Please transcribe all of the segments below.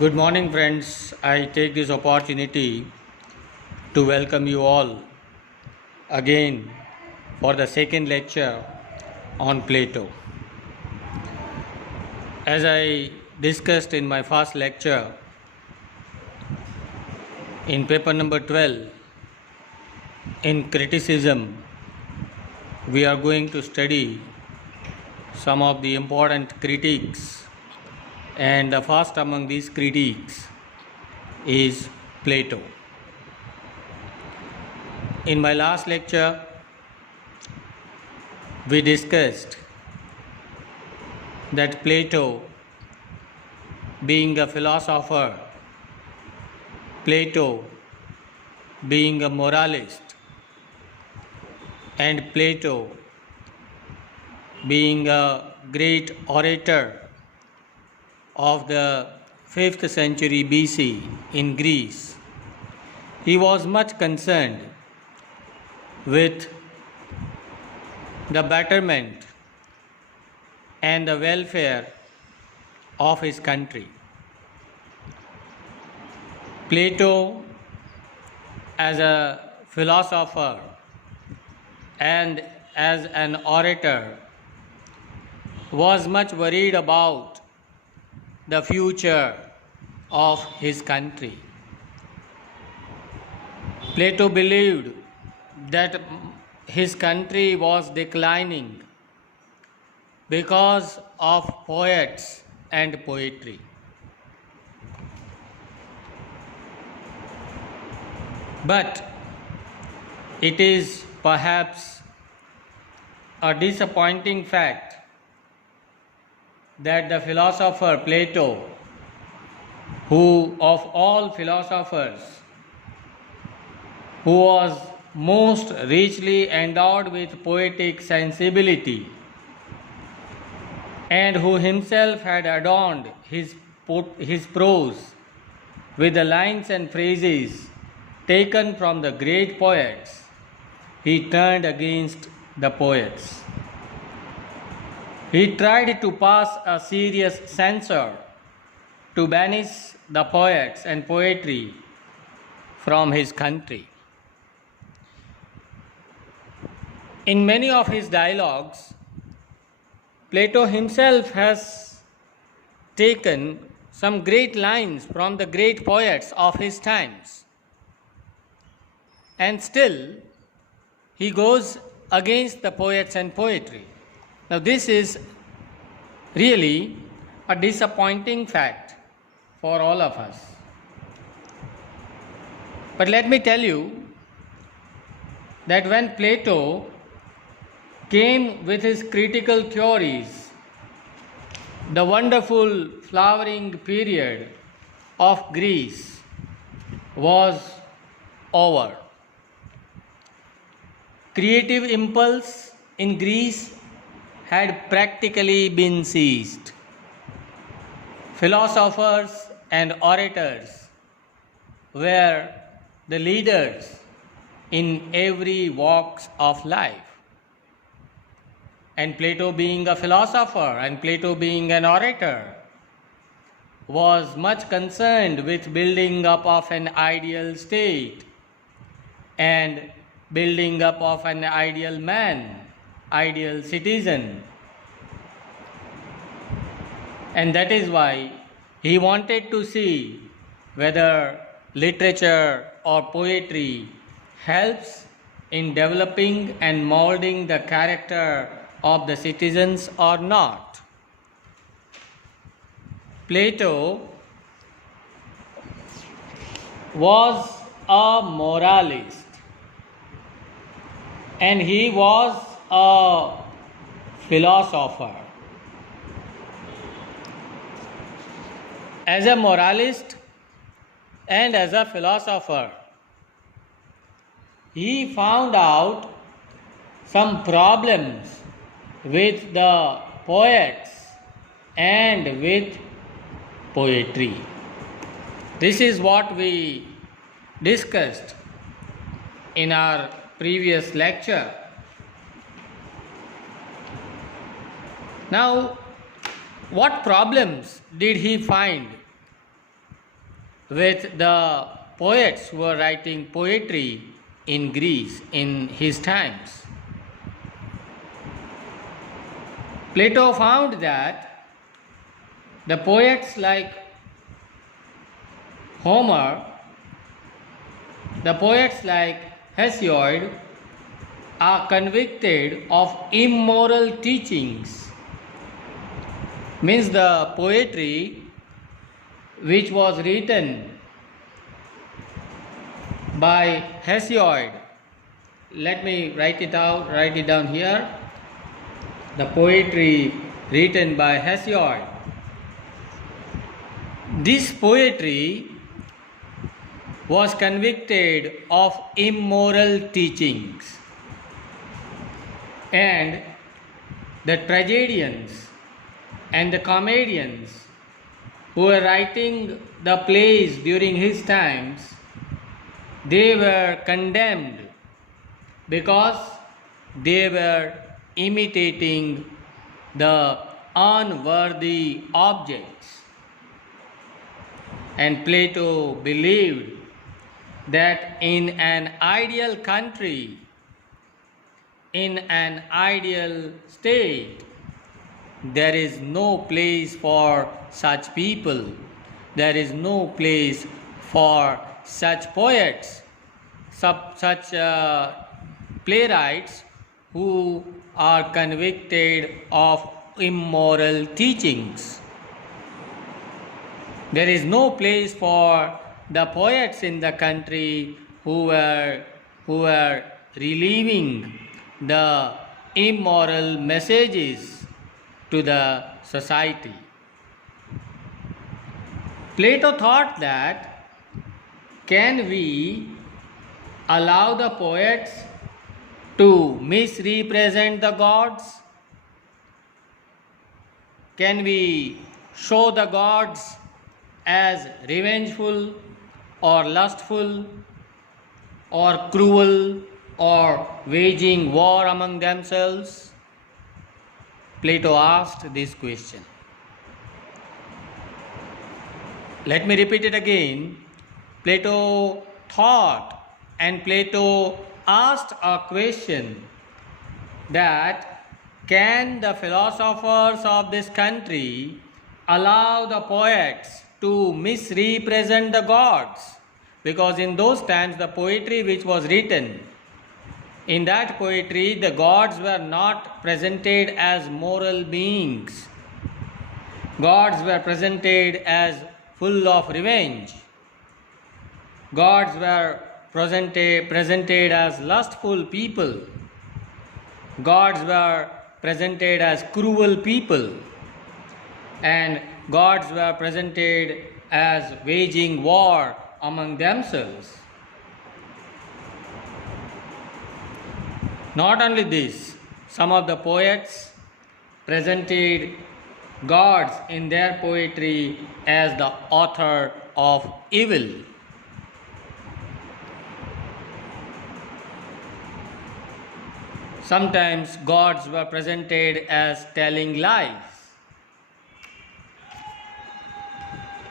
Good morning, friends. I take this opportunity to welcome you all again for the second lecture on Plato. As I discussed in my first lecture, in paper number 12, in criticism, we are going to study some of the important critiques, and the first among these critiques is Plato. In my last lecture, we discussed that Plato, being a philosopher, Plato being a moralist, and Plato being a great orator of the 5th century BC in Greece, he was much concerned with the betterment and the welfare of his country. Plato, as a philosopher and as an orator, was much worried about the future of his country. Plato believed that his country was declining because of poets and poetry. But it is perhaps a disappointing fact that the philosopher Plato, who of all philosophers, who was most richly endowed with poetic sensibility and who himself had adorned his prose with the lines and phrases taken from the great poets, he turned against the poets. He tried to pass a serious censure to banish the poets and poetry from his country. In many of his dialogues, Plato himself has taken some great lines from the great poets of his times, and still he goes against the poets and poetry. Now, this is really a disappointing fact for all of us. But let me tell you that when Plato came with his critical theories, the wonderful flowering period of Greece was over. Creative impulse in Greece had practically been seized. Philosophers and orators were the leaders in every walk of life. And Plato, being a philosopher and Plato being an orator, was much concerned with building up of an ideal state and building up of an ideal man, ideal citizen. And that is why he wanted to see whether literature or poetry helps in developing and molding the character of the citizens or not. Plato was a moralist and he was a philosopher. As a moralist and as a philosopher, he found out some problems with the poets and with poetry. This is what we discussed in our previous lecture. Now, what problems did he find with the poets who were writing poetry in Greece in his times. Plato found that the poets like Homer, the poets like Hesiod are convicted of immoral teachings. Means the poetry which was written by Hesiod. Let me write it down here. The poetry written by Hesiod. This poetry was convicted of immoral teachings, and the tragedians and the comedians who were writing the plays during his times, they were condemned because they were imitating the unworthy objects. And Plato believed that in an ideal country, in an ideal state, there is no place for such people. There is no place for such poets, such playwrights who are convicted of immoral teachings. There is no place for the poets in the country who were relieving the immoral messages to the society. Plato thought that, can we allow the poets to misrepresent the gods? Can we show the gods as revengeful or lustful or cruel or waging war among themselves? Plato asked this question. Let me repeat it again. Plato thought and Plato asked a question that, can the philosophers of this country allow the poets to misrepresent the gods? Because in those times the poetry which was written, in that poetry the gods were not presented as moral beings. Gods were presented as full of revenge. Gods were presented as lustful people. Gods were presented as cruel people. And gods were presented as waging war among themselves. Not only this, some of the poets presented gods in their poetry as the author of evil. Sometimes gods were presented as telling lies.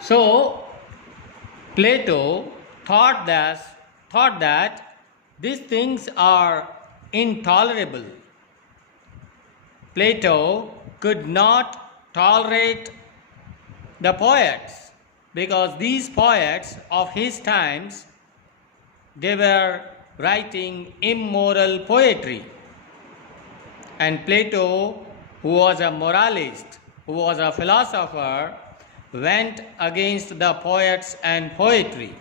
So, Plato thought that these things are intolerable. Plato could not tolerate the poets because these poets of his times, they were writing immoral poetry. And Plato, who was a moralist, who was a philosopher, went against the poets and poetry,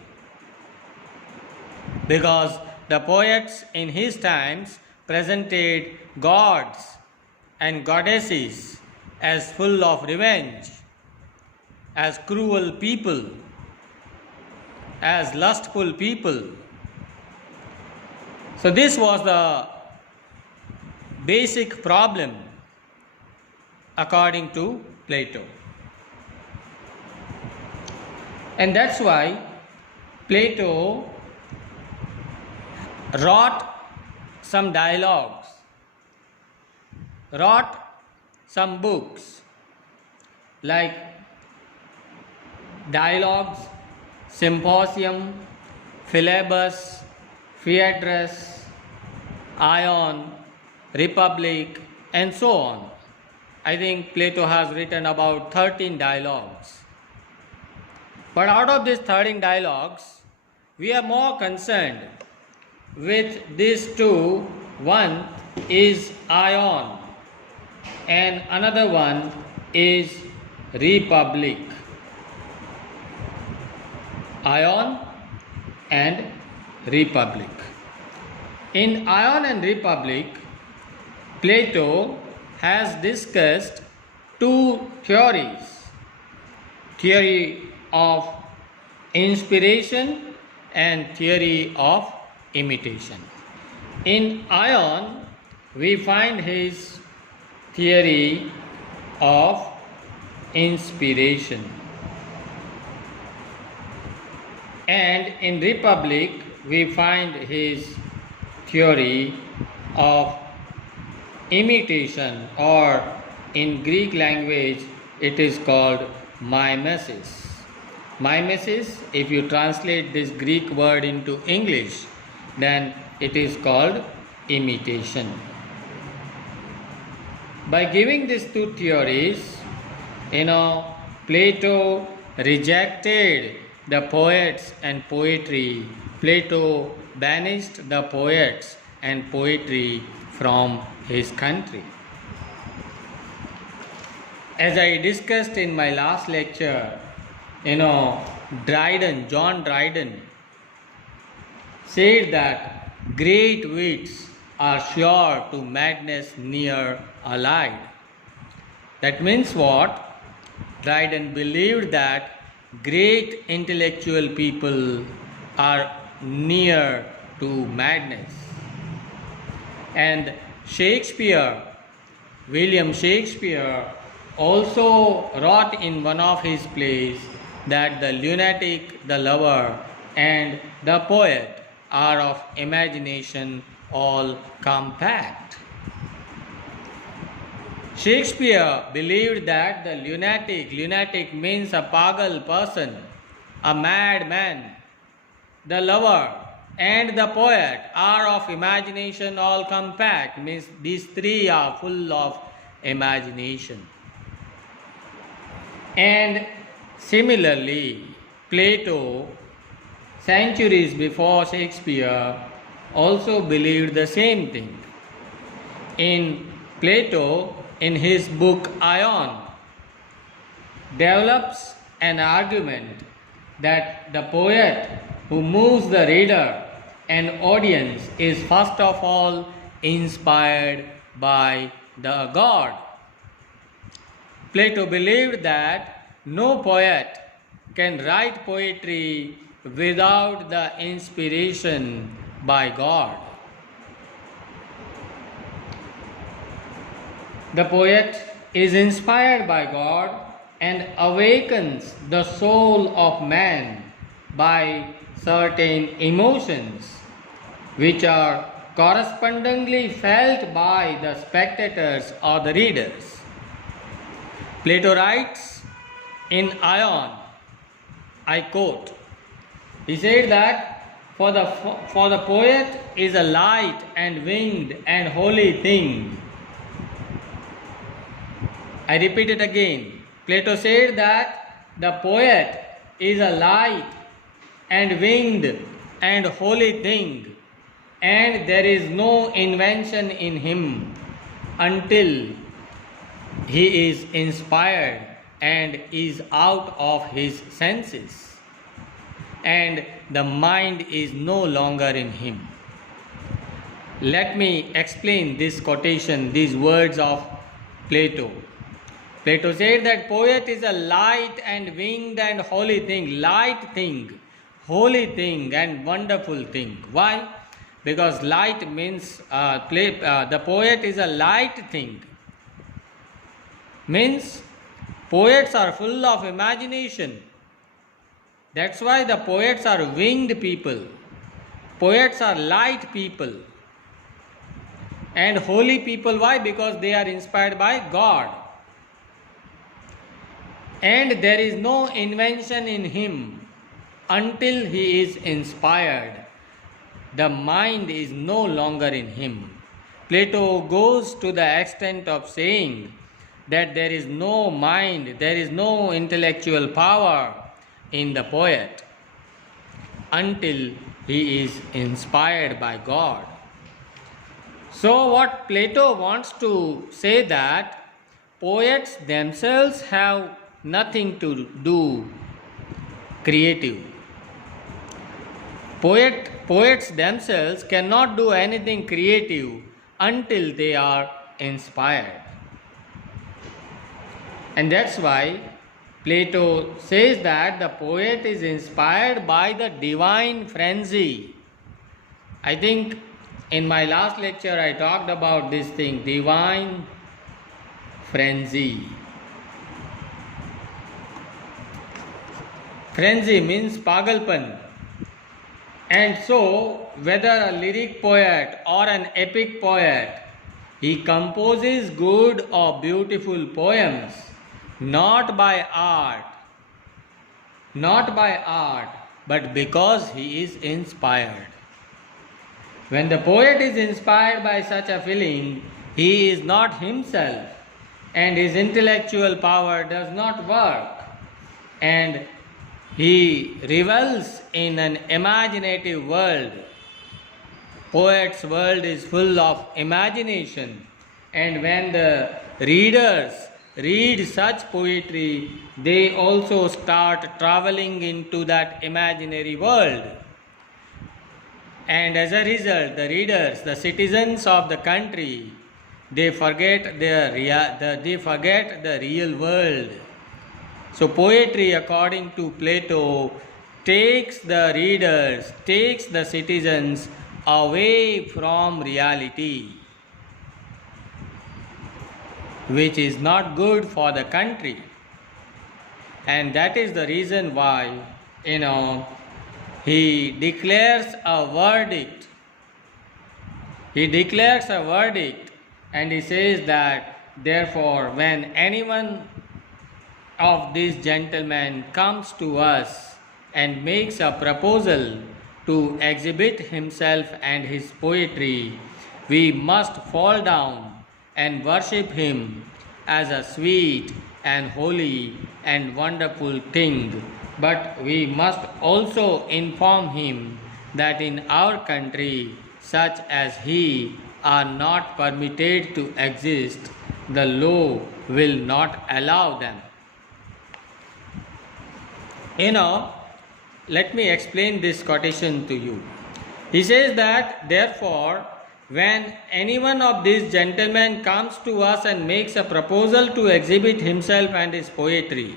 because the poets in his times presented gods and goddesses as full of revenge, as cruel people, as lustful people. So this was the basic problem according to Plato. And that's why Plato wrote some dialogues, wrote some books like dialogues symposium, Philebus, Phaedrus, Ion, Republic, and so on. I think Plato has written about 13 dialogues. But out of these 13 dialogues, we are more concerned with these two. One is Ion and another one is Republic. Ion and Republic. In Ion and Republic, Plato has discussed two theories: theory of inspiration and theory of imitation. In Ion, we find his theory of inspiration, and in Republic, we find his theory of imitation, or in Greek language it is called mimesis. Mimesis, if you translate this Greek word into English, then it is called imitation. By giving these two theories, Plato rejected the poets and poetry. Plato banished the poets and poetry from his country. As I discussed in my last lecture, John Dryden said that great wits are sure to madness near allied. That means what? Dryden believed that great intellectual people are near to madness. And William Shakespeare also wrote in one of his plays that the lunatic, the lover, and the poet are of imagination all compact. Shakespeare believed that the lunatic means a pagal person, a madman, the lover, and the poet are of imagination all compact, means these three are full of imagination. And similarly, Plato, centuries before Shakespeare, also believed the same thing. In Plato, in his book Ion, develops an argument that the poet who moves the reader and audience is first of all inspired by the god. Plato believed that no poet can write poetry without the inspiration by God. The poet is inspired by God and awakens the soul of man by certain emotions which are correspondingly felt by the spectators or the readers. Plato writes in Ion, I quote, he said that for the poet is a light and winged and holy thing. I repeat it again. Plato said that the poet is a light and winged and holy thing, and there is no invention in him until he is inspired and is out of his senses, and the mind is no longer in him. Let me explain this quotation, these words of Plato. Plato said that poet is a light and winged and holy thing, light thing, holy thing and wonderful thing. Why? Because light means, the poet is a light thing. Means poets are full of imagination. That's why the poets are winged people. Poets are light people. And holy people, why? Because they are inspired by God. And there is no invention in him until he is inspired, the mind is no longer in him. Plato goes to the extent of saying that there is no mind, there is no intellectual power in the poet until he is inspired by God. So what Plato wants to say that poets themselves have nothing to do creative. Poets themselves cannot do anything creative until they are inspired. And that's why Plato says that the poet is inspired by the divine frenzy. I think in my last lecture I talked about this thing, divine frenzy. Frenzy means pagalpan. And so, whether a lyric poet or an epic poet, he composes good or beautiful poems not by art, but because he is inspired. When the poet is inspired by such a feeling, he is not himself, and his intellectual power does not work, and he revels in an imaginative world. Poet's world is full of imagination, and when the readers read such poetry, they also start traveling into that imaginary world. And as a result, the readers, the citizens of the country, they forget the real world. So poetry, according to Plato, takes the readers, takes the citizens away from reality, which is not good for the country. And that is the reason why, he declares a verdict. And he says that, therefore, when anyone of these gentlemen comes to us and makes a proposal to exhibit himself and his poetry, we must fall down and worship him as a sweet and holy and wonderful thing. But we must also inform him that in our country such as he are not permitted to exist. The law will not allow them. Let me explain this quotation to you. He says that, therefore, when any one of these gentlemen comes to us and makes a proposal to exhibit himself and his poetry,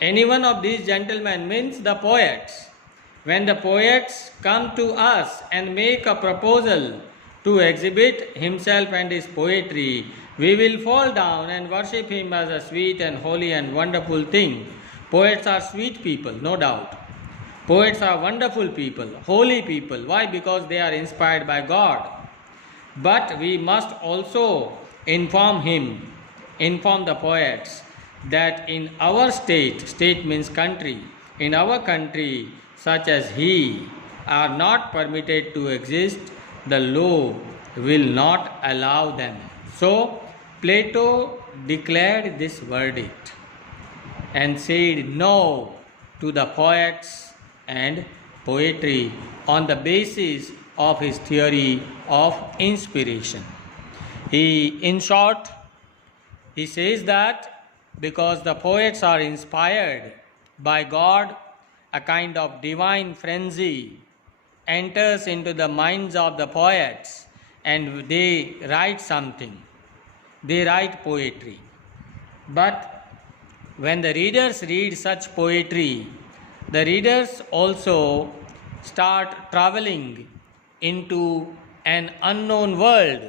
any one of these gentlemen means the poets. When the poets come to us and make a proposal to exhibit himself and his poetry, we will fall down and worship him as a sweet and holy and wonderful thing. Poets are sweet people, no doubt. Poets are wonderful people, holy people. Why? Because they are inspired by God. But we must also inform the poets, that in our state means country, in our country, such as he are not permitted to exist, the law will not allow them. So, Plato declared this verdict and said no to the poets and poetry on the basis of his theory of inspiration. In short, he says that because the poets are inspired by God, a kind of divine frenzy enters into the minds of the poets and they write something. They write poetry. But when the readers read such poetry, the readers also start traveling into an unknown world,